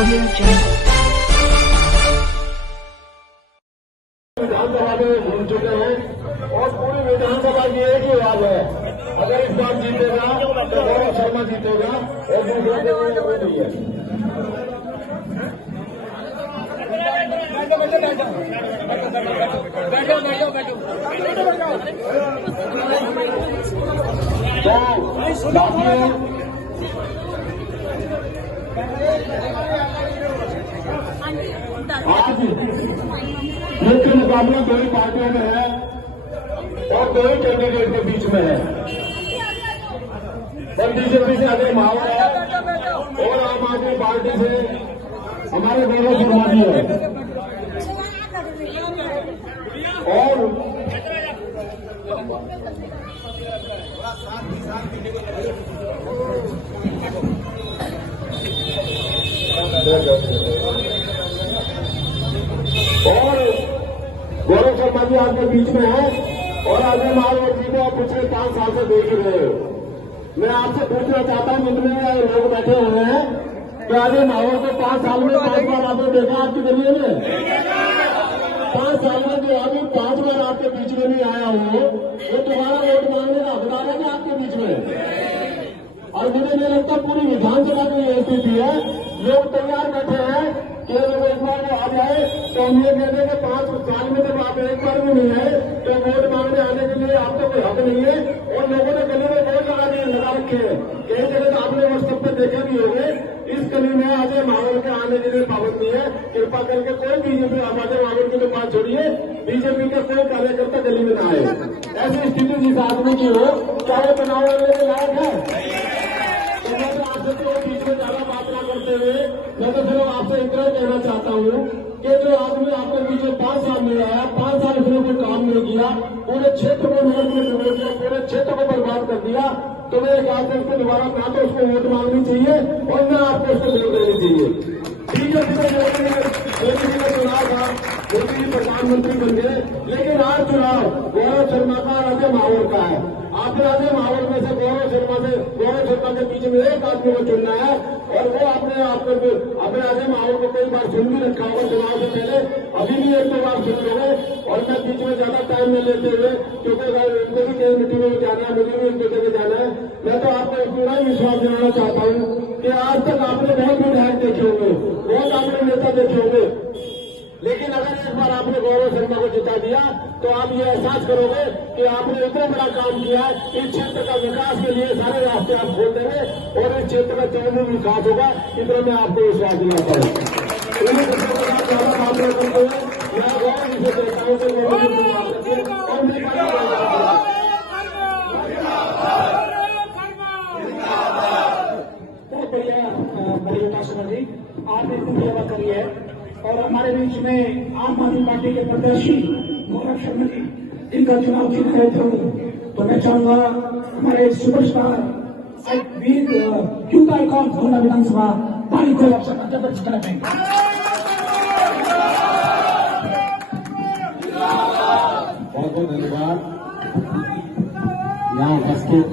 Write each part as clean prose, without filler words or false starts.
Audio Jungle. विधानसभा में घूम चुके हैं और पूरी विधानसभा की एक ही आवाज है, अगर इस बार जीतेगा तो गौरव शर्मा जीतेगा और दूसरा कोई नहीं है। आज मुख्य मुकाबला दो ही पार्टियों में है और दो ही कैंडिडेट के बीच में है। और बीजेपी से अजय माहौल है और आम आदमी पार्टी से हमारे गौरव शर्मा जी है। और गौरव शर्मा जी आपके बीच में है और अजय माहौल जी को आप पिछले 5 साल से देख ही रहे हो। मैं आपसे पूछना चाहता हूं, जितने लोग बैठे हुए हैं कि अजय माहौल को 5 साल में 5 बार आपने देखा आपकी गलियों में? 5 साल में जो अभी 5 बार आपके बीच में नहीं आया हो वो दोबारा वोट मांगने का हकदार है क्या आपके बीच में? और मुझे नहीं लगता पूरी विधानसभा की ये स्थिति है, लोग तैयार बैठे हैं कि लोग एक बार जो आ जाए तो हम ये कहते हैं कि 5 साल में जब आप एक बार भी नहीं आए तो वोट मांगने आने के लिए आपको कोई हक नहीं है। और लोगों ने गली में वोट लगा रखे हैं, कई जगह तो आपने व्हाट्सएप पे देखे भी होंगे। इस गली में अजय माहौल के आने के लिए पाबंदी है, कृपा करके कोई बीजेपी अजय माहौल की तो बात छोड़िए, बीजेपी का कोई कार्यकर्ता गली में ना आए। ऐसी स्थिति जिस आदमी की हो क्या वो चुनाव लड़ने के लायक है? मैं तो आपसे तो बीच में ज्यादा बात ना करते हुए मैं तो सिर्फ आपसे इतना कहना चाहता हूँ कि जो आदमी आपके बीच में 5 साल में आया, 5 साल उसने कोई काम नहीं किया, पूरे क्षेत्र को नोट में डुबो दिया, पूरे क्षेत्र को बर्बाद कर दिया, तो मैं कहता हूँ उसको दोबारा ना तो उसको वोट मांगनी चाहिए और न आपको उसको वोट देनी चाहिए। बीजेपी मोदी जी का चुनाव था, मोदी जी प्रधानमंत्री बन गए, लेकिन आज चुनाव गौरव शर्मा का और अजय माहौल का है। आपने अजय माहौल में से गौरव शर्मा के बीच में एक आदमी को चुनना है और वो अपने अजय माहौल को कई बार सुन भी रखा होगा चुनाव से पहले, अभी भी 1-2 बार सुन लोगे। और मैं बीच में ज्यादा टाइम में लेते हुए, क्योंकि इनको भी कई मीटिंगों में जाना है, मुझे भी इनको जगह जाना है, मैं तो आपको पूरा ही विश्वास दिलाना चाहता हूँ कि आज तक आपने बहुत विधायक देखे होंगे, बहुत आपने नेता देखे होंगे, लेकिन अगर एक बार आपने गौरव शर्मा को जिता दिया तो आप ये एहसास करोगे कि आपने इतना बड़ा काम किया है। इस क्षेत्र का विकास के लिए सारे रास्ते आप खोल देंगे और इस क्षेत्र का चौमुखी विकास होगा, इतना मैं आपको विश्वास दिलाता हूँ। ज्यादा बात नहीं करते हुए मैं गौरव जी से कहता हूँ बहुत बढ़िया मरियता शर्मा जी, आपने इतनी सेवा करी है और हमारे बीच में आम आदमी पार्टी के प्रत्याशी गौरव शर्मा जी इनका चुनाव जीत रहे थे, तो मैं चाहूंगा हमारे सुपरस्टार वीर यूथ आइकॉन होना विधानसभा पानी को अवसर दर्ज करें। बहुत बहुत धन्यवाद। यहाँ उपस्थित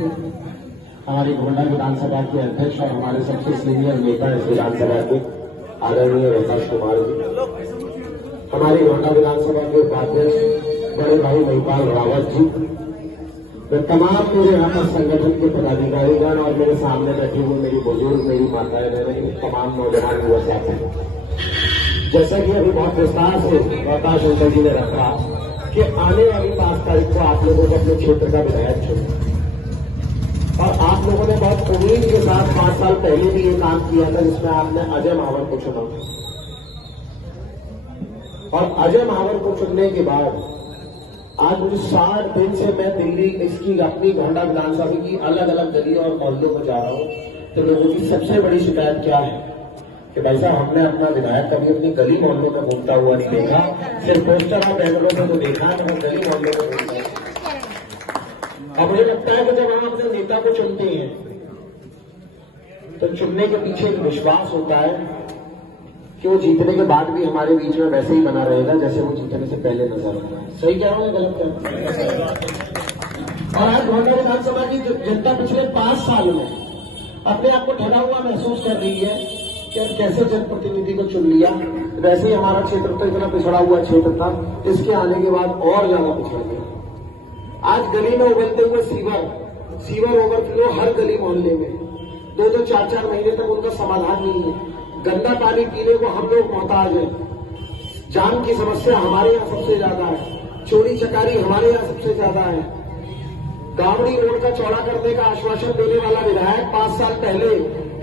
हमारी गोंडा विधानसभा के अध्यक्ष और हमारे सबसे सीनियर नेता इस विधानसभा के आदरणीय रमेश कुमार जी, हमारी गोंडा विधानसभा के उपाध्यक्ष बड़े भाई महिपाल रावत जी, मैं तमाम मेरे यहाँ पर संगठन के पदाधिकारीगण और मेरे सामने बैठे हुए मेरी बुजुर्ग, मेरी माताएं बहनें, तमाम नौजवान युवा साथी, जैसा कि अभी बहुत विस्तार से प्रकाश अंकल जी ने रखा कि आने वाली 5 तारीख को आप लोगों को अपने क्षेत्र का विधायक चुना और आप लोगों ने बहुत उम्मीद के साथ 5 साल पहले भी ये काम किया था जिसमें आपने अजय माहौल को चुना और अजय माहौल को चुनने के बाद आज मुझे 60 दिन से मैं दिल्ली इसकी अपनी गोंडा विधानसभा की अलग अलग गलियों और मोहल्लों को जा रहा हूं, तो लोगों की सबसे बड़ी शिकायत क्या है कि भाई साहब हमने अपना विधायक कभी अपनी गली मोहल्लों में घूमता हुआ नहीं देखा, सिर्फ पोस्टर और बैनरों में तो देखा है, हम गली मोहल्लों में घूमता है। और मुझे लगता है कि जब हम अपने नेता को चुनते हैं तो चुनने के पीछे एक विश्वास होता है कि वो जीतने के बाद भी हमारे बीच में वैसे ही बना रहेगा जैसे वो जीतने से पहले नजर आता है। सही कह रहा हूँ, गलत कह रहा हूँ? और आज गोंडा विधानसभा की जनता पिछले 5 साल में अपने आप को ठगा हुआ महसूस कर रही है कि यार कैसे जनप्रतिनिधि को चुन लिया। वैसे ही हमारा क्षेत्र तो इतना पिछड़ा हुआ क्षेत्र था, इसके आने के बाद और ज्यादा पिछड़ गया। आज गली में उबलते हुए सीवर ओवरफ्लो हर गली मोहल्ले में 2-2 4-4 महीने तक उनका समाधान नहीं है। गंदा पानी पीने को हम लोग मोहताज हैं। जान की समस्या हमारे यहाँ सबसे ज्यादा है, चोरी चकारी हमारे यहाँ सबसे ज्यादा है। गावड़ी रोड का चौड़ा करने का आश्वासन देने वाला विधायक 5 साल पहले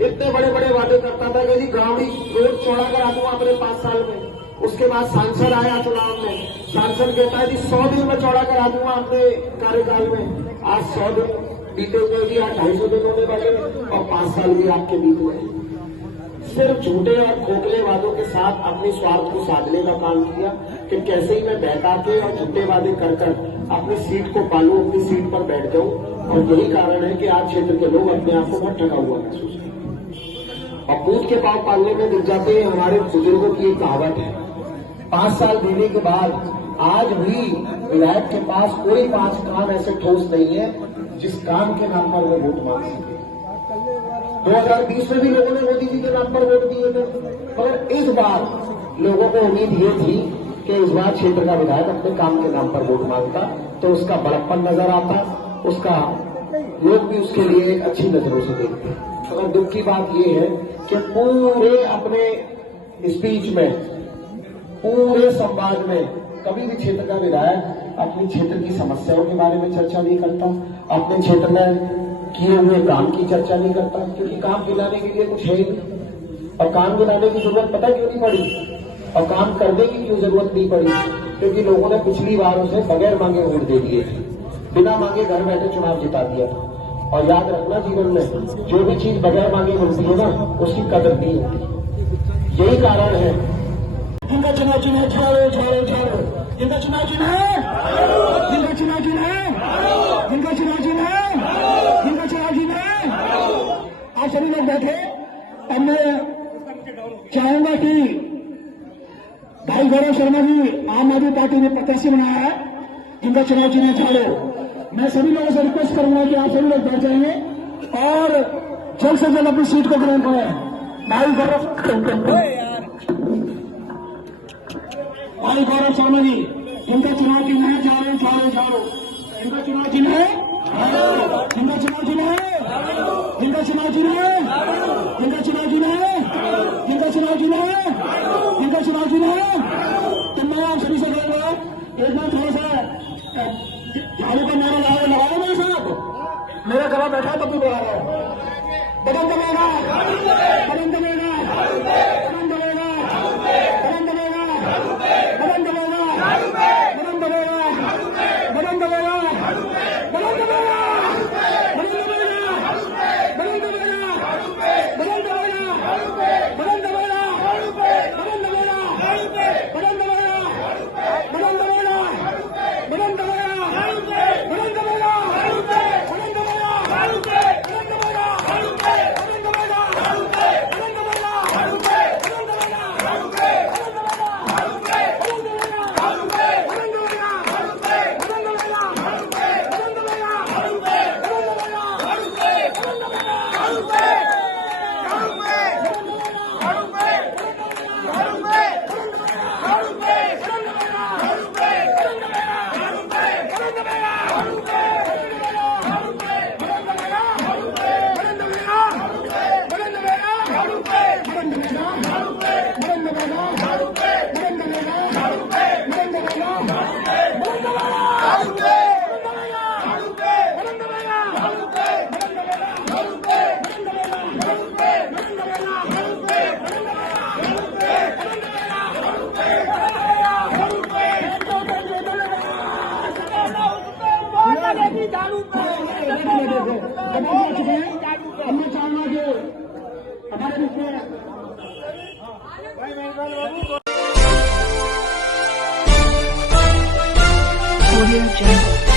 इतने बड़े बड़े वादे करता था कि जी गावड़ी रोड चौड़ा करा दूंगा अपने 5 साल में। उसके बाद सांसद आया चुनाव में, सांसद कहता है जी 100 दिन में चौड़ा करा दूंगा अपने कार्यकाल में। आज 100 दिन बीते हुए भी, आज 250 दिन होने वाले और 5 साल भी आपके बीत गए। सिर्फ झूठे और खोखले वादों के साथ अपने स्वार्थ को साधने का काम किया कि कैसे ही मैं बहका के और झूठे वादे कर अपनी सीट को पालूं, अपनी सीट पर बैठ जाऊं। और यही कारण है कि आज क्षेत्र के लोग अपने आप को बहुत ठगा हुआ महसूस करते और पूछ के पांव पालने में दिख जाते हैं। हमारे बुजुर्गों की एक कहावत है, 5 साल देने के बाद आज भी विधायक के पास कोई 5 काम ऐसे ठोस नहीं है जिस काम के नाम पर वो वोट मांग सके। 2020 में भी लोगों ने मोदी जी के नाम पर वोट दिए थे, मगर इस बार लोगों को उम्मीद ये थी कि इस बार क्षेत्र का विधायक अपने काम के नाम पर वोट मांगता तो उसका बड़प्पन नजर आता, उसका लोग भी उसके लिए एक अच्छी नजरों से देखते। मगर दुख की बात यह है कि पूरे अपने स्पीच में, पूरे संवाद में कभी भी क्षेत्र का विधायक अपने क्षेत्र की समस्याओं के बारे में चर्चा नहीं करता, अपने क्षेत्र में किए हुए काम की चर्चा नहीं करता, क्योंकि काम गिनाने के लिए कुछ है ही नहीं। और काम गिनाने की जरूरत पता क्यों नहीं पड़ी और काम करने की क्यों जरूरत नहीं पड़ी, क्योंकि लोगों ने पिछली बार उसे बगैर मांगे वोट दे दिए थे, बिना मांगे घर बैठे चुनाव जिता दिया था। और याद रखना, जीवन में जो भी चीज बगैर मांगे मिलती है ना, उसकी कदर नहीं होती। यही कारण है जिनका चुनाव चिन्ह है झाड़ो झाड़ो झाड़ो, जिनका चुनाव चिन्ह है, जिनका चुनाव चिन्ह है, जिनका चुनाव चिन्ह है, जिनका चुनाव चिन्ह है। आप सभी लोग बैठे। अब मैं चाहूंगा कि भाई गौरव शर्मा जी आम आदमी पार्टी ने प्रत्याशी बनाया है, जिनका चुनाव चिन्ह है झाड़ो। मैं सभी लोगों से रिक्वेस्ट करूंगा कि आप सभी लोग बैठ जाएंगे और जल्द से जल्द अपनी सीट को ग्रहण करें। भाई गौरव शर्मा जी, इनका चुनाव चिन्ह है झाड़ो झाड़ो झाड़ो, इनका चुनाव चिन्ह है, इनका चुनाव चिन्ह है, इनका चुनाव चिन्ह है, इनका चुनाव चिन्ह है, इनका चुनाव चिन्ह है, इनका चुनाव चिन्ह है। तो मैं आप सभी से कहूंगा, एक बार थोड़ा सा झाड़ू का नारा लगाओ मेरे साथ। मेरा गला बैठा तब भी बुला रहा हूं। बटन दबेगा, बटन दबेगा, बटन दबेगा, बटन दबेगा, बटन दबेगा, बटन दबेगा, बटन दबेगा, बटन दबेगा, बटन दबेगा, बटन दबेगा, बटन दबेगा, बटन दबेगा, बटन दबेगा, बटन दबेगा, बटन दबेगा, बटन दबेगा, बटन दबेगा। Audio Jungle.